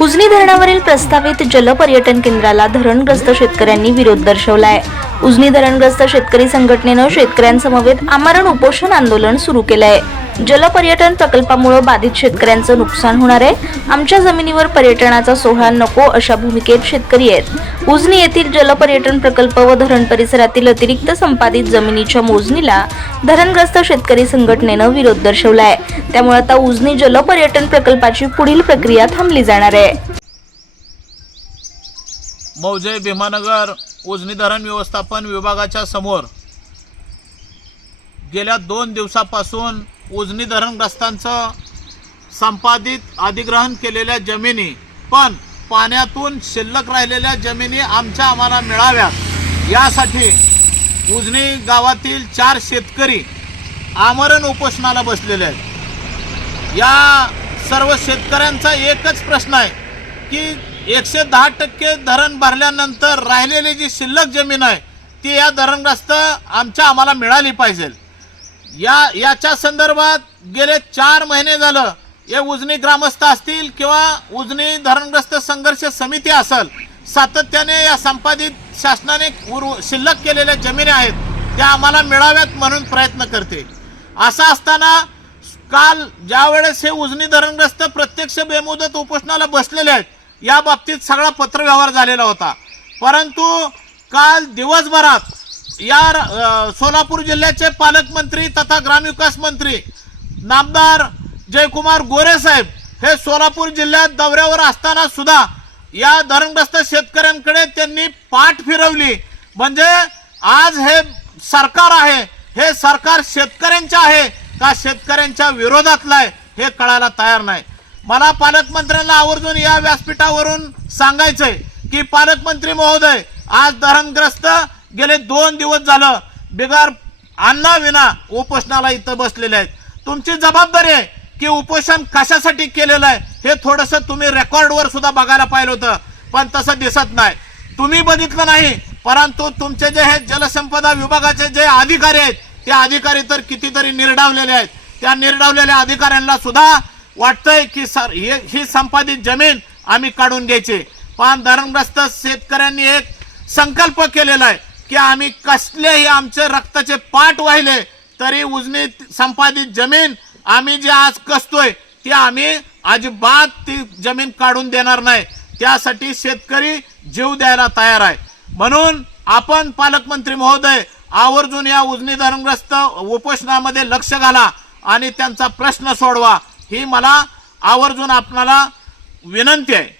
उजनी धरणावरील प्रस्तावित जलपर्यटन केंद्राला धरणग्रस्त शेतकऱ्यांनी विरोध दर्शवलाय। उजनी धरणग्रस्त शेतकरी संघटनेनं शेतकऱ्यांसमवेत आमरण उपोषण आंदोलन सुरू केलंय। जलपर्यटन प्रकल्पामुळे बाधित शेतकऱ्यांचं नुकसान होणार आहे। आमच्या जमिनीवर पर्यटनाचा सोहळा नको अशा भूमिकेत शेतकरी आहेत। उजनी येथील जलपर्यटन प्रकल्प व धरण परिसरातील अतिरिक्त संपादित जमिनीच्या मोजणीला धरणग्रस्त शेतकरी संघटनेनं विरोध दर्शवलाय। त्यामुळे आता उजनी जलपर्यटन प्रकल्पाची पुढील प्रक्रिया थांबली जाणार आहे। मौजे भीमानगर उजनी धरण व्यवस्थापन विभागाच्या समोर गेल्या 2 दिवसापासून उजनी धरणग्रस्तांचं संपादित अधिग्रहण केलेल्या जमिनी पण पाण्यातून शिल्लक राहिलेल्या जमिनी आम्हाला मिळाव्यात यासाठी उजनी गावातील 4 शेतकरी आमरण उपोषणाला बसलेले आहेत। या सर्व शेतकऱ्यांचा एकच प्रश्न आहे की 110% धरण भरल्यानंतर राहिलेली जी शिल्लक जमीन आहे ती या धरणग्रस्त आम्हाला मिळाली पाहिजे। याच्या संदर्भात गेले 4 महिने झालं हे उजनी ग्रामस्थ असतील किंवा उजनी धरणग्रस्त संघर्ष समिती असेल सातत्याने या संपादित शासनाने शिल्लक केलेल्या जमिनी आहेत त्या आम्हाला मिळाव्यात म्हणून प्रयत्न करते। असं असताना काल ज्या वेळेस हे उजनी धरणग्रस्त प्रत्यक्ष बेमुदत उपोषणाला बसलेले आहेत या बाबतीत सगळा पत्रव्यवहार झालेला होता, परंतु काल दिवसभरात या सोलापूर जिल्ह्याचे पालकमंत्री तथा ग्रामविकास मंत्री नामदार जयकुमार गोरे साहेब हे सोलापूर जिल्ह्यात दौऱ्यावर असताना सुद्धा या धरणग्रस्त शेतकऱ्यांकडे त्यांनी पाठ फिरवली। म्हणजे आज हे सरकार आहे हे सरकार शेतकऱ्यांचे आहे का शेतकऱ्यांच्या विरोधातलं आहे हे कळायला तयार नाही। मला पालकमंत्र्यांना आवर्जून या व्यासपीठावरून सांगायचंय की पालकमंत्री महोदय आज धरणग्रस्त गेले 2 दिवस झालं बिगर अन्ना विना उपोषणाला इथं बसलेले आहेत। तुमची जबाबदारी आहे की उपोषण कशासाठी केलेलं आहे हे थोडंसं तुम्ही रेकॉर्डवर सुद्धा बघायला पाहिलं होतं, पण तसं दिसत नाही, तुम्ही बघितलं नाही। परंतु तुमचे जे हे जलसंपदा विभागाचे जे अधिकारी आहेत ते अधिकारी तर कितीतरी निर्डावलेले आहेत। त्या निर्डावलेल्या अधिकाऱ्यांना सुद्धा वाटतंय की ही संपादित जमीन आम्ही काढून घ्यायची, पण धरणग्रस्त शेतकऱ्यांनी एक संकल्प केलेला आहे की आम्ही कसलेही आमचे रक्ताचे पाट वाहिले तरी उजनी संपादित जमीन आम्ही जी आज कसतोय ती आम्ही अजिबात ती जमीन काढून देणार नाही। त्यासाठी शेतकरी जीव द्यायला तयार आहे। म्हणून आपण पालकमंत्री महोदय आवर्जून या उजनी धरणग्रस्त उपोषणामध्ये लक्ष घाला आणि त्यांचा प्रश्न सोडवा ही मला आवर्जून आपणाला विनंती आहे।